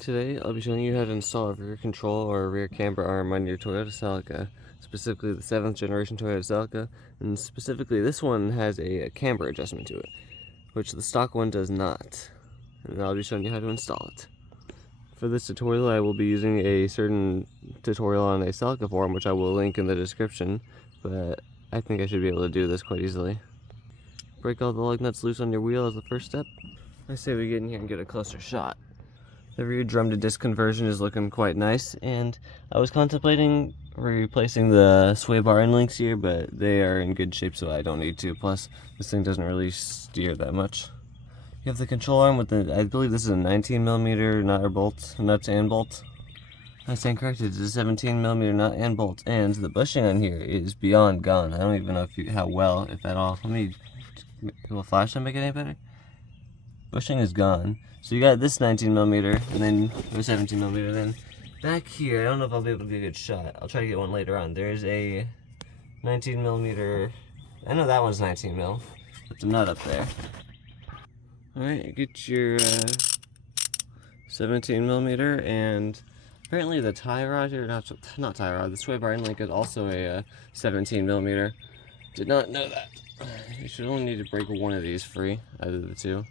Today I'll be showing you how to install a rear control or a rear camber arm on your Toyota Celica, specifically the 7th generation Toyota Celica, and specifically this one has a camber adjustment to it, which the stock one does not, and I'll be showing you how to install it. For this tutorial I will be using a certain tutorial on a Celica forum, which I will link in the description, but I think I should be able to do this quite easily. Break all the lug nuts loose on your wheel as the first step. I say we get in here and get a closer shot. The rear drum to disc conversion is looking quite nice, and I was contemplating replacing the sway bar end links here, but they are in good shape so I don't need to. Plus, this thing doesn't really steer that much. You have the control arm with the, I believe this is a 19mm nut or bolt, nuts and bolt. I stand corrected, it's a 17mm nut and bolt, and the bushing on here is beyond gone. I don't even know how well, if at all. Will flashlight make it any better? Bushing is gone. So you got this 19mm and then a 17mm. Then back here, I don't know if I'll be able to get a good shot. I'll try to get one later on. There's a 19mm. I know that one's 19mm. Put the nut up there. Alright, get your 17mm, and apparently the tie rod here, not tie rod, the sway bar end link is also a 17mm. Did not know that. You should only need to break one of these free out of the two.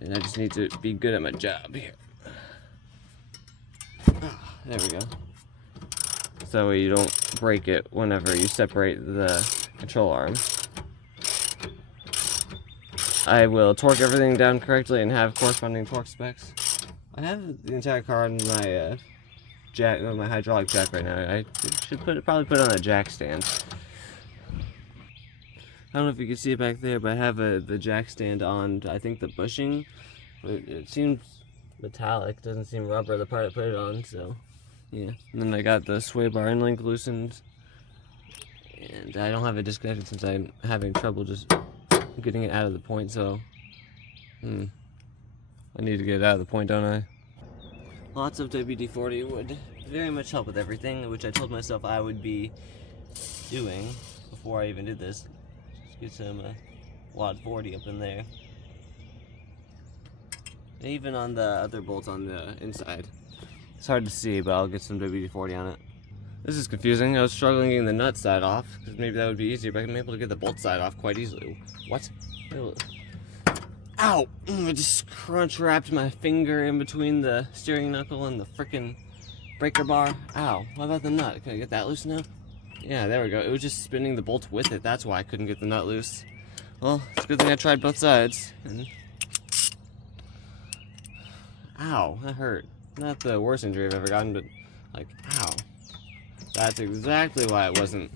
And I just need to be good at my job here. There we go. So that way you don't break it whenever you separate the control arm. I will torque everything down correctly and have corresponding torque specs. I have the entire car on my my hydraulic jack right now. I should probably put it on a jack stand. I don't know if you can see it back there, but I have the jack stand on, I think, the bushing. It seems metallic, doesn't seem rubber, the part I put it on, so yeah. And then I got the sway bar end link loosened, and I don't have it disconnected since I'm having trouble just getting it out of the point, so I need to get it out of the point, don't I? Lots of WD-40 would very much help with everything, which I told myself I would be doing before I even did this. Get some wad 40 up in there. And even on the other bolts on the inside. It's hard to see, but I'll get some WD-40 on it. This is confusing. I was struggling getting the nut side off, because maybe that would be easier, but I'm able to get the bolt side off quite easily. What? Ow! I just crunch wrapped my finger in between the steering knuckle and the frickin' breaker bar. Ow. What about the nut? Can I get that loose now? Yeah, there we go. It was just spinning the bolt with it. That's why I couldn't get the nut loose. Well, it's a good thing I tried both sides. And ow, that hurt. Not the worst injury I've ever gotten, but like, ow. That's exactly why it wasn't.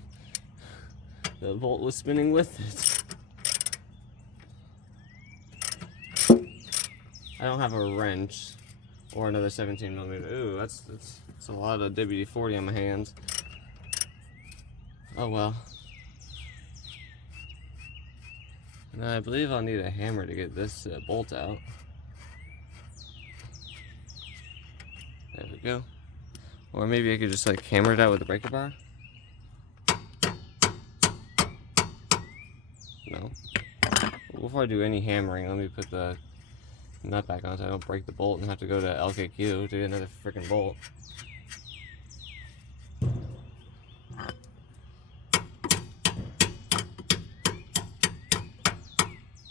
The bolt was spinning with it. I don't have a wrench or another 17mm. Ooh, that's a lot of WD-40 on my hands. Oh well. Now I believe I'll need a hammer to get this bolt out. There we go. Or maybe I could just like hammer it out with a breaker bar. No. Before I do any hammering, let me put the nut back on so I don't break the bolt and have to go to LKQ to get another freaking bolt.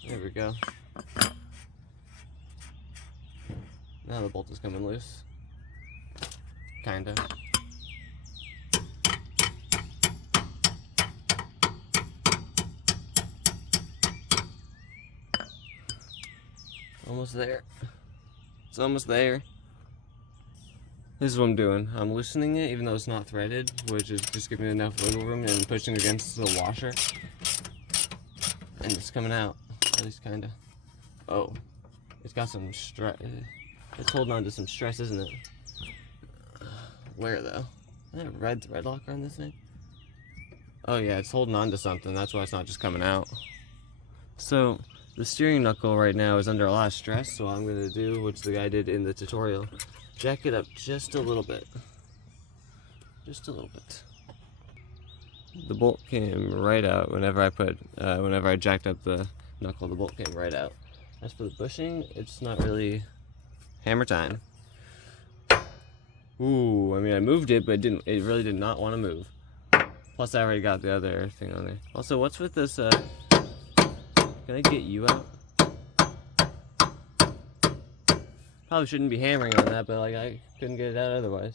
There we go. Now the bolt is coming loose. Kinda. Almost there. It's almost there. This is what I'm doing. I'm loosening it even though it's not threaded, which is just giving it enough wiggle room and pushing against the washer. And it's coming out. At least kinda. Oh. It's got some stress. It's holding on to some stress, isn't it? Where though? Is that a red thread locker on this thing? Oh yeah, it's holding on to something. That's why it's not just coming out. So, the steering knuckle right now is under a lot of stress, so I'm going to do, which the guy did in the tutorial, jack it up just a little bit. Just a little bit. The bolt came right out whenever I jacked up the knuckle, the bolt came right out. As for the bushing, it's not really hammer time. Ooh, I mean, I moved it, but it really did not want to move. Plus, I already got the other thing on there. Also, what's with this, can I get you out? Probably shouldn't be hammering on that, but like, I couldn't get it out otherwise.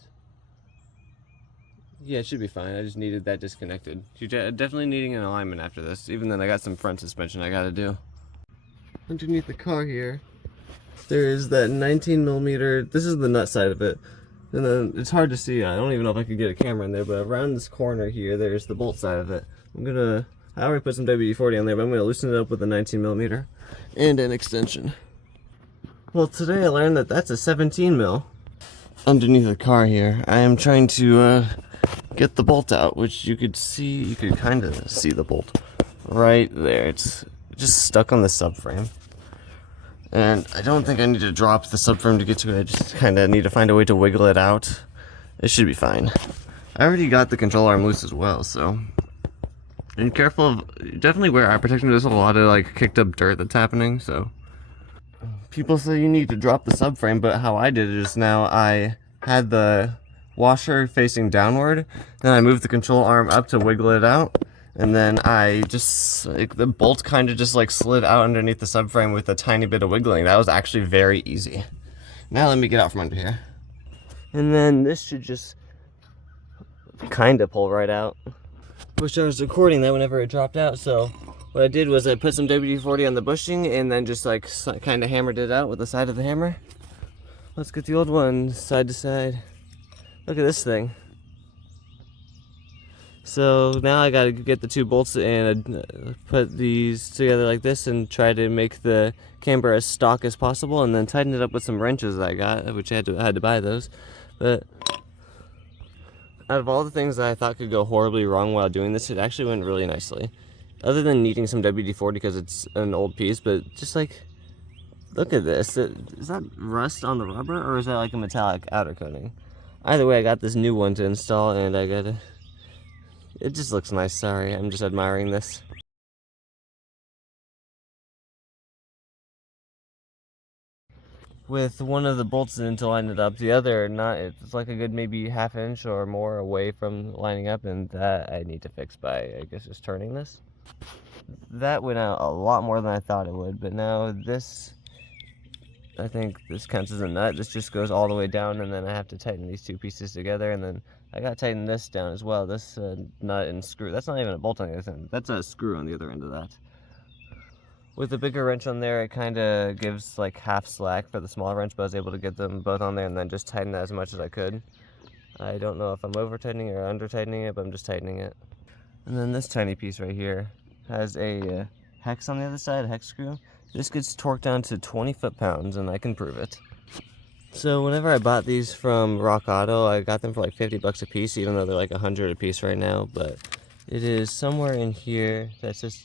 Yeah, it should be fine. I just needed that disconnected. You're definitely needing an alignment after this. Even then, I got some front suspension I gotta do. Underneath the car here, there is that 19mm. This is the nut side of it. And then it's hard to see. I don't even know if I could get a camera in there, but around this corner here, there's the bolt side of it. I already put some WD-40 on there, but I'm gonna loosen it up with a 19mm and an extension. Well, today I learned that that's a 17mm. Underneath the car here, I am trying to get the bolt out, which you could kind of see the bolt right there. It's just stuck on the subframe. And I don't think I need to drop the subframe to get to it. I just kind of need to find a way to wiggle it out. It should be fine. I already got the control arm loose as well, so. And careful of, definitely wear eye protection. There's a lot of like kicked up dirt that's happening, so. People say you need to drop the subframe, but how I did it just now, I had the washer facing downward, then I moved the control arm up to wiggle it out. And then I just, like, the bolt kind of just like slid out underneath the subframe with a tiny bit of wiggling. That was actually very easy. Now let me get out from under here. And then this should just kind of pull right out. Wish I was recording that whenever it dropped out. So what I did was I put some WD-40 on the bushing and then just like kind of hammered it out with the side of the hammer. Let's get the old one side to side. Look at this thing. So now I gotta get the two bolts and put these together like this and try to make the camber as stock as possible, and then tighten it up with some wrenches that I got, which I had to buy those. But out of all the things that I thought could go horribly wrong while doing this, it actually went really nicely. Other than needing some WD-40 because it's an old piece, but just like, look at this. Is that rust on the rubber, or is that like a metallic outer coating? Either way, I got this new one to install, and it just looks nice. Sorry, I'm just admiring this. With one of the bolts in to line it up, the other not. It's like a good maybe ½ inch or more away from lining up, and that I need to fix by, I guess, just turning this. That went out a lot more than I thought it would, but now this, I think this counts as a nut. This just goes all the way down, and then I have to tighten these two pieces together, and then I gotta tighten this down as well. This nut and screw. That's not even a bolt on the other end. That's a screw on the other end of that. With the bigger wrench on there, it kind of gives like half slack for the smaller wrench, but I was able to get them both on there and then just tighten that as much as I could. I don't know if I'm over tightening it or under tightening it, but I'm just tightening it. And then this tiny piece right here has a hex on the other side, a hex screw. This gets torqued down to 20 foot-pounds, and I can prove it. So whenever I bought these from Rock Auto, I got them for like 50 bucks a piece, even though they're like 100 a piece right now. But it is somewhere in here that's just,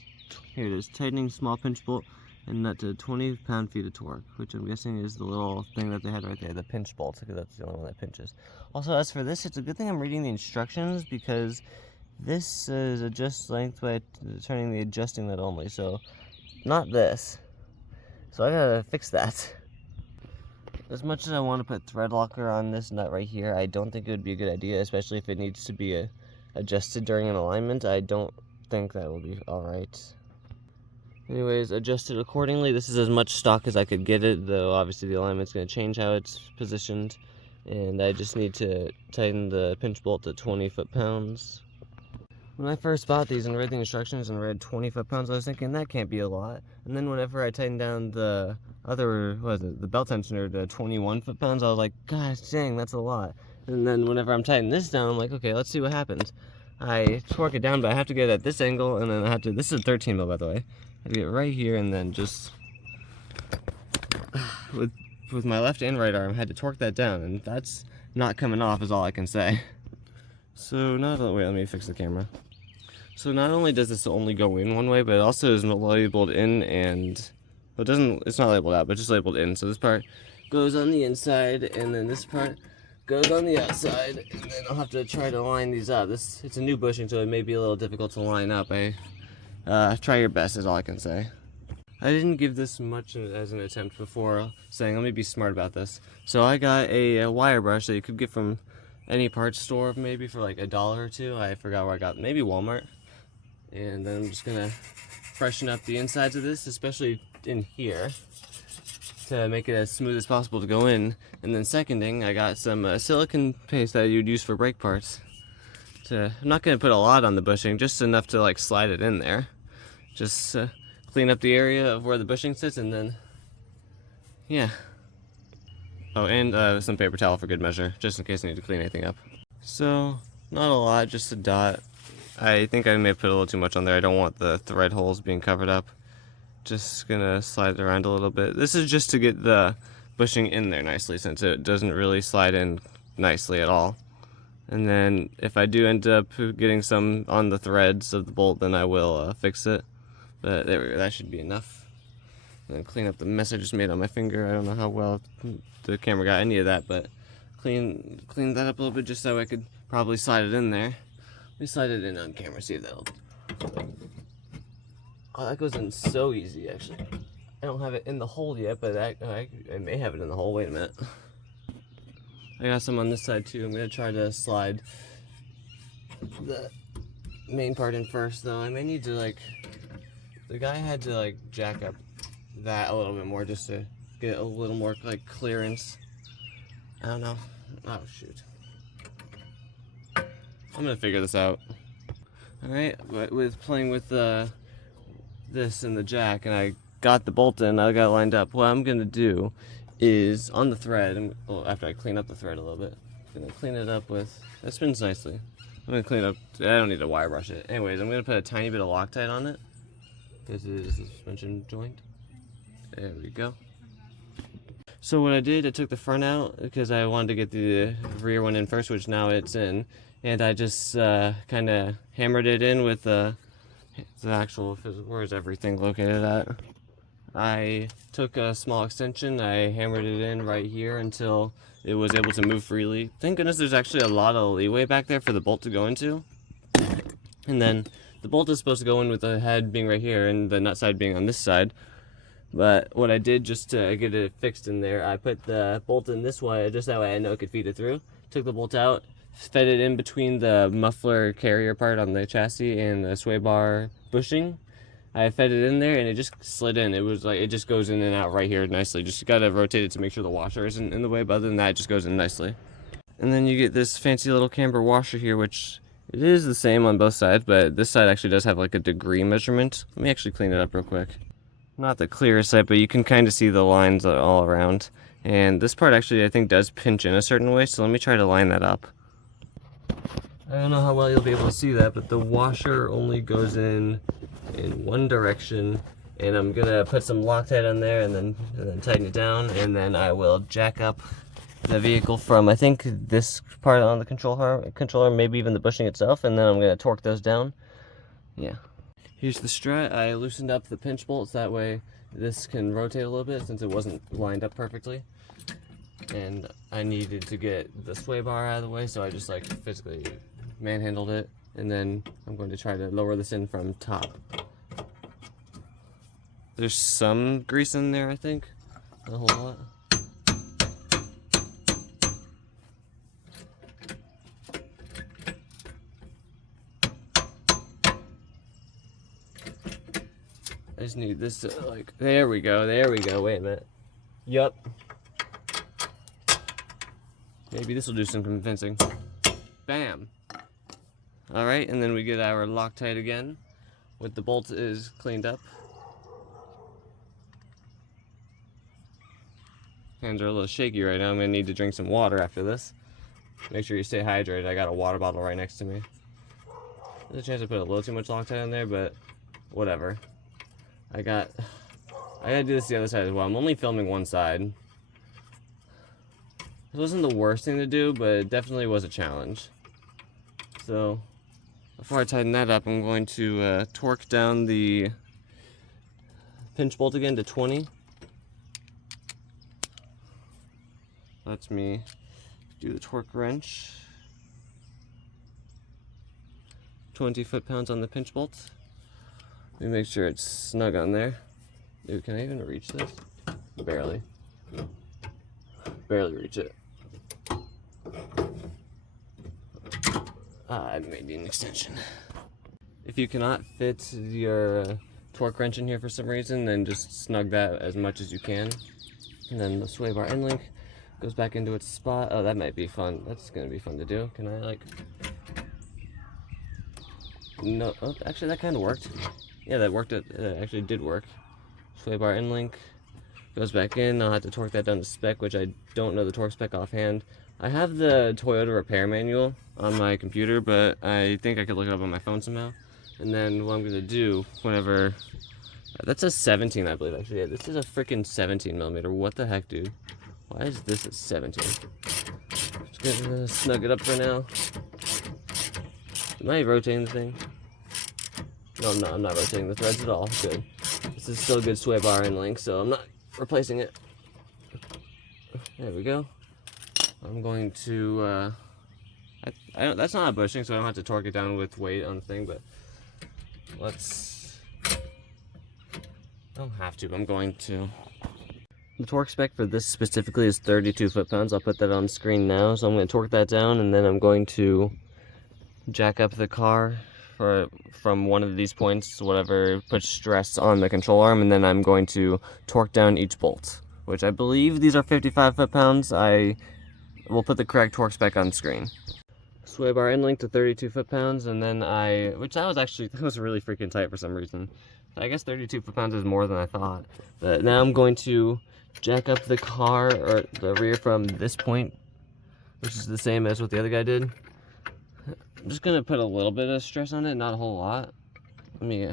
here it is, tightening small pinch bolt and nut to 20 pound-feet of torque, which I'm guessing is the little thing that they had right there, the pinch bolt, because that's the only one that pinches. Also, as for this, it's a good thing I'm reading the instructions, because this is adjust length by turning the adjusting nut only, so not this. So I gotta fix that. As much as I want to put thread locker on this nut right here, I don't think it would be a good idea, especially if it needs to be adjusted during an alignment. I don't think that will be alright. Anyways, adjusted accordingly. This is as much stock as I could get it, though obviously the alignment's going to change how it's positioned. And I just need to tighten the pinch bolt to 20 foot-pounds. When I first bought these and read the instructions and read 20 foot-pounds, I was thinking that can't be a lot. And then whenever I tightened down the other, the belt tensioner to 21 foot-pounds, I was like, gosh dang, that's a lot. And then whenever I'm tightening this down, I'm like, okay, let's see what happens. I torque it down, but I have to get it at this angle, and then I have to, this is a 13 mil by the way. I have to get it right here, and then just, with my left and right arm, I had to torque that down, and that's not coming off is all I can say. So now, wait, let me fix the camera. So not only does this only go in one way, but it also is labeled in and, well, it's not labeled out, but just labeled in. So this part goes on the inside, and then this part goes on the outside, and then I'll have to try to line these up. It's a new bushing, so it may be a little difficult to line up. Try your best is all I can say. I didn't give this much as an attempt before saying, let me be smart about this. So I got a wire brush that you could get from any parts store, maybe for like $1 or $2. I forgot where I got, maybe Walmart. And then I'm just gonna freshen up the insides of this, especially in here, to make it as smooth as possible to go in. And then seconding, I got some silicone paste that you'd use for brake parts. I'm not gonna put a lot on the bushing, just enough to like slide it in there. Just clean up the area of where the bushing sits, and then, yeah. Oh, and some paper towel for good measure, just in case I need to clean anything up. So, not a lot, just a dot. I think I may have put a little too much on there. I don't want the thread holes being covered up. Just gonna slide it around a little bit. This is just to get the bushing in there nicely, since it doesn't really slide in nicely at all. And then if I do end up getting some on the threads of the bolt, then I will fix it. But there we go, that should be enough. And then clean up the mess I just made on my finger. I don't know how well the camera got any of that, but clean that up a little bit just so I could probably slide it in there. Let me slide it in on camera, see if that'll... Oh, that goes in so easy, actually. I don't have it in the hole yet, but I may have it in the hole. Wait a minute. I got some on this side too. I'm gonna try to slide the main part in first, though. I may need to, like... The guy had to, like, jack up that a little bit more just to get a little more, like, clearance. I don't know. Oh, shoot. I'm gonna figure this out. Alright, but with playing with this and the jack, and I got the bolt in, I got it lined up. What I'm gonna do is on the thread, and well, after I clean up the thread a little bit, I'm gonna clean it up with, that spins nicely. I'm gonna clean up, I don't need to wire brush it. Anyways, I'm gonna put a tiny bit of Loctite on it. This is the suspension joint. There we go. So what I did, I took the front out because I wanted to get the rear one in first, which now it's in. And I just kind of hammered it in with the actual, where's everything located at? I took a small extension, I hammered it in right here until it was able to move freely. Thank goodness there's actually a lot of leeway back there for the bolt to go into. And then the bolt is supposed to go in with the head being right here and the nut side being on this side. But what I did just to get it fixed in there, I put the bolt in this way, just that way I know it could feed it through. Took the bolt out, fed it in between the muffler carrier part on the chassis and the sway bar bushing. I fed it in there and it just slid in. It was like, it just goes in and out right here nicely. Just gotta rotate it to make sure the washer isn't in the way, but other than that, it just goes in nicely. And then you get this fancy little camber washer here, which it is the same on both sides, but this side actually does have like a degree measurement. Let me actually clean it up real quick. Not the clearest side, but you can kind of see the lines all around. And this part actually I think does pinch in a certain way, so let me try to line that up. I don't know how well you'll be able to see that, but the washer only goes in one direction, and I'm gonna put some Loctite on there and then tighten it down, and then I will jack up the vehicle from, I think, this part on the controller, maybe even the bushing itself, and then I'm gonna torque those down. Yeah. Here's the strut. I loosened up the pinch bolts, that way this can rotate a little bit since it wasn't lined up perfectly. And I needed to get the sway bar out of the way, so I just like physically manhandled it, and then I'm going to try to lower this in from top. There's some grease in there, I think. Not a whole lot. I just need this to, like, there we go, wait a minute. Yup. Maybe this will do some convincing. Bam! Alright, and then we get our Loctite again, with the bolt is cleaned up. Hands are a little shaky right now. I'm going to need to drink some water after this. Make sure you stay hydrated. I got a water bottle right next to me. There's a chance I put a little too much Loctite in there, but whatever. I gotta do this the other side as well. I'm only filming one side. This wasn't the worst thing to do, but it definitely was a challenge. So, before I tighten that up, I'm going to torque down the pinch bolt again to 20. Lets me do the torque wrench. 20 foot-pounds on the pinch bolt. Let me make sure it's snug on there. Dude, can I even reach this? Barely. Barely reach it. I made an extension. If you cannot fit your torque wrench in here for some reason, then just snug that as much as you can. And then the sway bar end link goes back into its spot. Oh, that might be fun. That's gonna be fun to do. Can I like... No, oh, actually that kind of worked. Yeah, that worked. It actually did work. Sway bar end link goes back in. I'll have to torque that down to spec, which I don't know the torque spec offhand. I have the Toyota repair manual on my computer, but I think I could look it up on my phone somehow. And then what I'm gonna do whenever... That's a 17, I believe, actually. Yeah, this is a freaking 17 millimeter. What the heck, dude? Why is this at 17? Just gonna snug it up for now. Am I rotating the thing? No, I'm not rotating the threads at all. Good. This is still a good sway bar end link, so I'm not replacing it. There we go. I'm going to, that's not a bushing, so I don't have to torque it down with weight on the thing, but let's, I don't have to, but I'm going to. The torque spec for this specifically is 32 foot-pounds. I'll put that on screen now, so I'm going to torque that down, and then I'm going to jack up the car from one of these points, whatever puts stress on the control arm, and then I'm going to torque down each bolt, which I believe these are 55 foot-pounds. I will put the correct torque spec on screen. Sway bar end link to 32 foot-pounds, and then that was really freaking tight for some reason. I guess 32 foot-pounds is more than I thought. But now I'm going to jack up the car, or the rear, from this point, which is the same as what the other guy did. I'm just gonna put a little bit of stress on it, not a whole lot. Let me,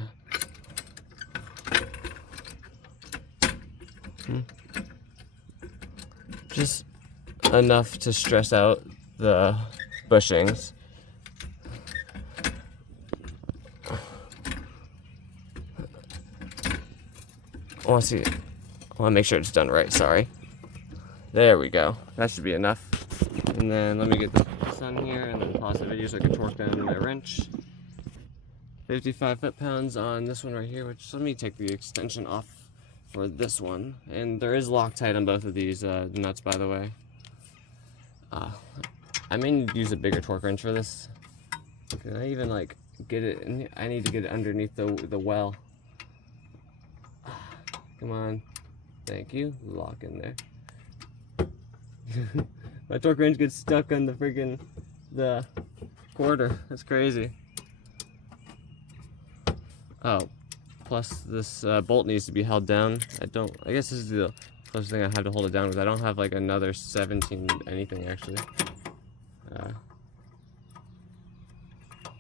just enough to stress out the bushings. I want to make sure it's done right, sorry. There we go. That should be enough. And then let me get this on here and then pause the video so I can torque down my wrench. 55 foot-pounds on this one right here, which, let me take the extension off for this one. And there is Loctite on both of these nuts, by the way. I may need to use a bigger torque wrench for this. Can I even like get it in? I need to get it underneath the well. Come on. Thank you. Lock in there. My torque wrench gets stuck on the quarter. That's crazy. Oh, plus this bolt needs to be held down. I guess this is the closest thing I have to hold it down with. I don't have like another 17 anything actually.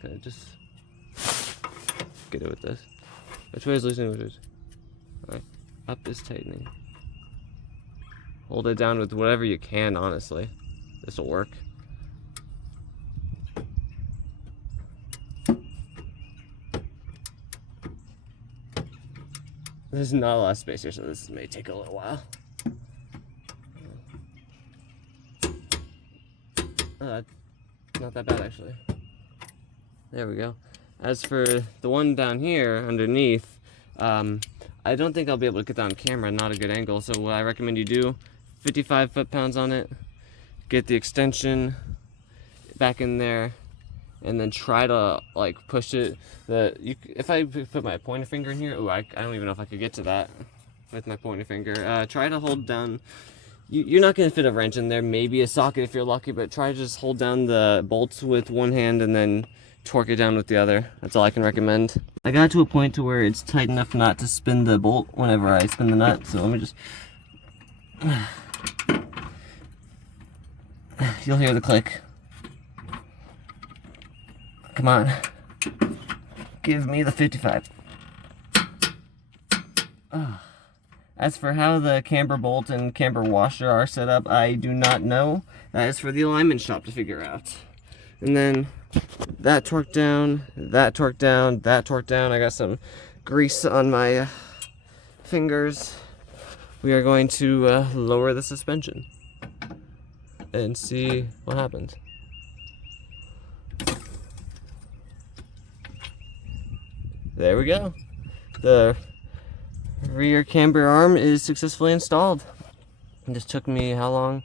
Okay, just get it with this. Which way is loosening? Which is? Alright. Up is tightening. Hold it down with whatever you can, honestly. This will work. There's not a lot of space here, so this may take a little while. Not that bad, actually. There we go. As for the one down here, underneath, I don't think I'll be able to get that on camera, not a good angle, so what I recommend you do, 55 foot-pounds on it, get the extension back in there, and then try to like push it. If I put my pointer finger in here, I don't even know if I could get to that with my pointer finger. Try to hold down. You're not going to fit a wrench in there, maybe a socket if you're lucky, but try to just hold down the bolts with one hand and then torque it down with the other. That's all I can recommend. I got to a point to where it's tight enough not to spin the bolt whenever I spin the nut, so let me just... You'll hear the click. Come on. Give me the 55. As for how the camber bolt and camber washer are set up, I do not know. That is for the alignment shop to figure out. And then that torque down, that torque down, that torque down. I got some grease on my fingers. We are going to lower the suspension and see what happens. There we go. The rear camber arm is successfully installed. It just took me how long?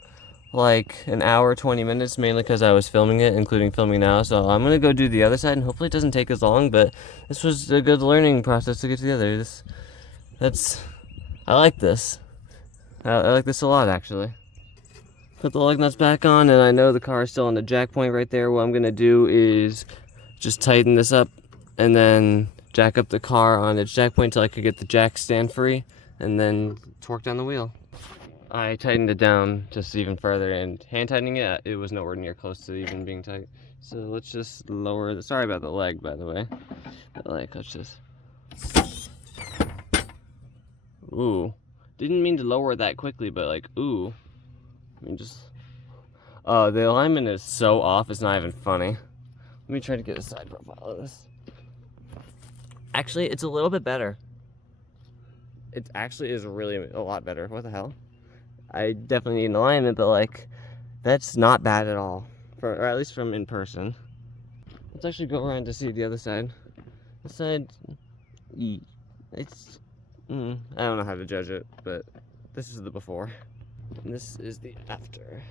Like an hour, 20 minutes, mainly because I was filming it, including filming now. So I'm gonna go do the other side, and hopefully it doesn't take as long. But this was a good learning process to get together. I like this. I like this a lot, actually. Put the lug nuts back on, and I know the car is still on the jack point right there. What I'm gonna do is just tighten this up, and then jack up the car on its jack point until I could get the jack stand free, and then torque down the wheel. I tightened it down just even further, and hand tightening it, it was nowhere near close to even being tight. So let's just lower the, sorry about the leg, by the way. But like, let's just, ooh. Didn't mean to lower that quickly, but like, ooh. I mean, just, the alignment is so off, it's not even funny. Let me try to get a side profile of this. Actually, it's a little bit better. It actually is really a lot better. What the hell? I definitely need an alignment, but like, that's not bad at all. Or at least from in person. Let's actually go around to see the other side. This side, it's, I don't know how to judge it, but this is the before. And this is the after.